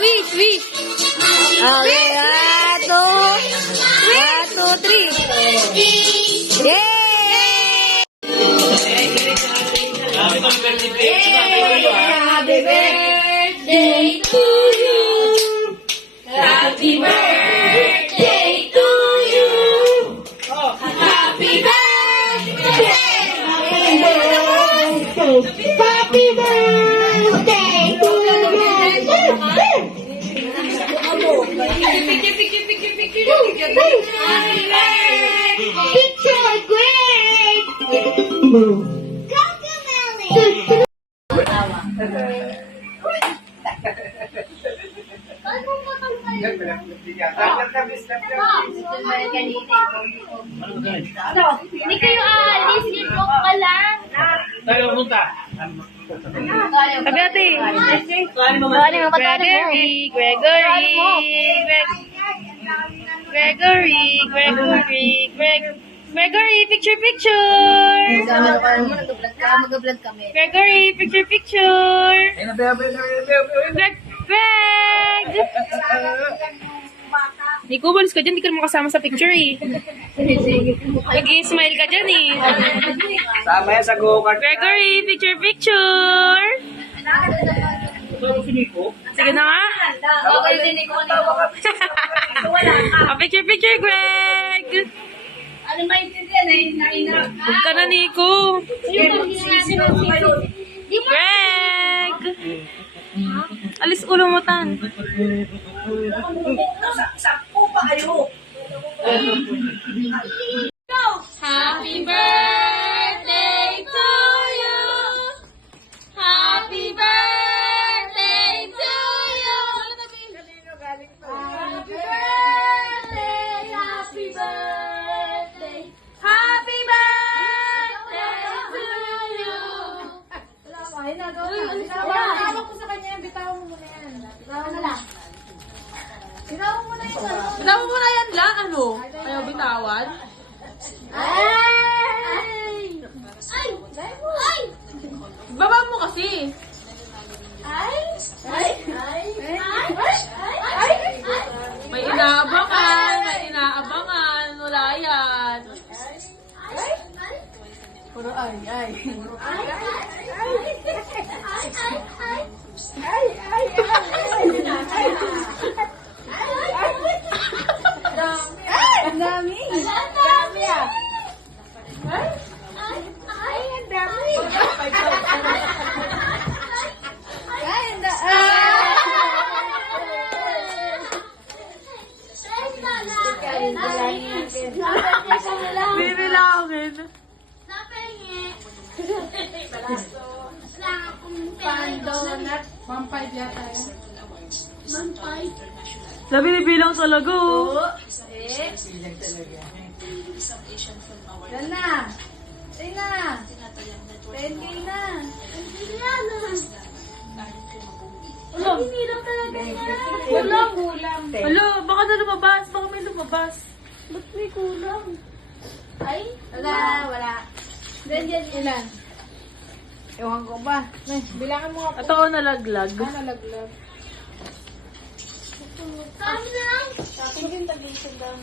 wish, wish. Okay, 1, 2, 3. Yay! Happy birthday to you. Happy birthday to you. Happy birthday. Happy birthday to you. Picture great. Hindi kayo aalis, yung ka lang. Tayo punta. Sabi ate. Gregory, picture. Mag-vlog kami. Gregory, picture. Greg! Nico, balis ka dyan. Di ka naman kasama sa picture eh. Nag-i-smile ka dyan eh. Sama yan sa go-kart. Gregory, picture. Sige na nga. Okay, din ko Picture, Greg. Ano maintindihan eh? Nainap. Huwag ka na, Nico. Greg! Alis ulo mo, Tan. Sakpo pa kayo. Happy birthday to you. Happy birthday to you. Happy birthday, happy birthday. Happy birthday to you. Bitawan ko sa kanya yan. Bitawan mo muna yan. Bitawan na lang. Bitawan mo na yan. Bitawan mo na yan lang, ano? Ayaw bitawan? Ay! Ay! Ay! Baba mo kasi. Ay! Ay! Ay! Ay! Ay! May inaabangan. Wala yan. Puro ay! Ay! Ang dami! Ang dami ah! Ay! Ang dami! Ay! Ang dami! Bibilangin. Pandonat. Mampay yata yun. Mampay. Sabi ni bilang talaga, oh. Yan na. Ay na. 10K na. Ulam. Hinirang talaga yan. Ulam. Alo, baka na lumabas. Baka may lumabas. Ba't may kulang? Ay? Wala. Ganyan ilan? Ewan ko ba? Bilangan mo nga po. Ito, nalaglag. Nalaglag. Kami na lang. Sa akin din, tag-isang daang